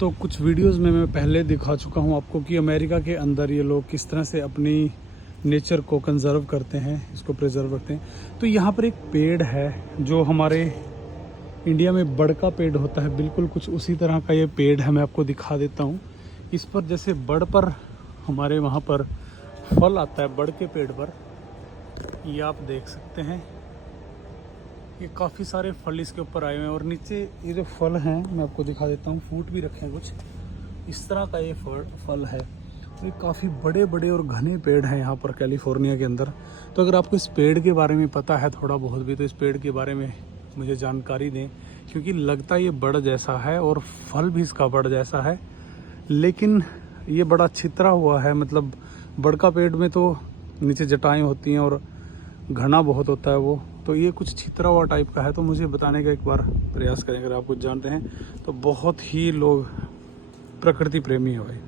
तो कुछ वीडियोस में मैं पहले दिखा चुका हूँ आपको कि अमेरिका के अंदर ये लोग किस तरह से अपनी नेचर को कंजर्व करते हैं, इसको प्रिजर्व रखते हैं। तो यहाँ पर एक पेड़ है जो हमारे इंडिया में बड़ का पेड़ होता है, बिल्कुल कुछ उसी तरह का ये पेड़ है। मैं आपको दिखा देता हूँ। इस पर जैसे बड़ पर हमारे वहाँ पर फल आता है, बड़ के पेड़ पर ये आप देख सकते हैं, ये काफ़ी सारे फल इसके ऊपर आए हुए हैं। और नीचे ये जो फल हैं मैं आपको दिखा देता हूँ, फ्रूट भी रखे हैं कुछ इस तरह का ये फल है। ये काफ़ी बड़े बड़े और घने पेड़ हैं यहाँ पर कैलिफोर्निया के अंदर। तो अगर आपको इस पेड़ के बारे में पता है थोड़ा बहुत भी, तो इस पेड़ के बारे में मुझे जानकारी दें, क्योंकि लगता ये बड़ जैसा है और फल भी इसका बड़ जैसा है, लेकिन ये बड़ा छितरा हुआ है। मतलब बड़ का पेड़ में तो नीचे जटाएँ होती हैं और घना बहुत होता है वो, तो ये कुछ छितरा हुआ टाइप का है। तो मुझे बताने का एक बार प्रयास करें, अगर आप कुछ जानते हैं तो। बहुत ही लोग प्रकृति प्रेमी है भाई।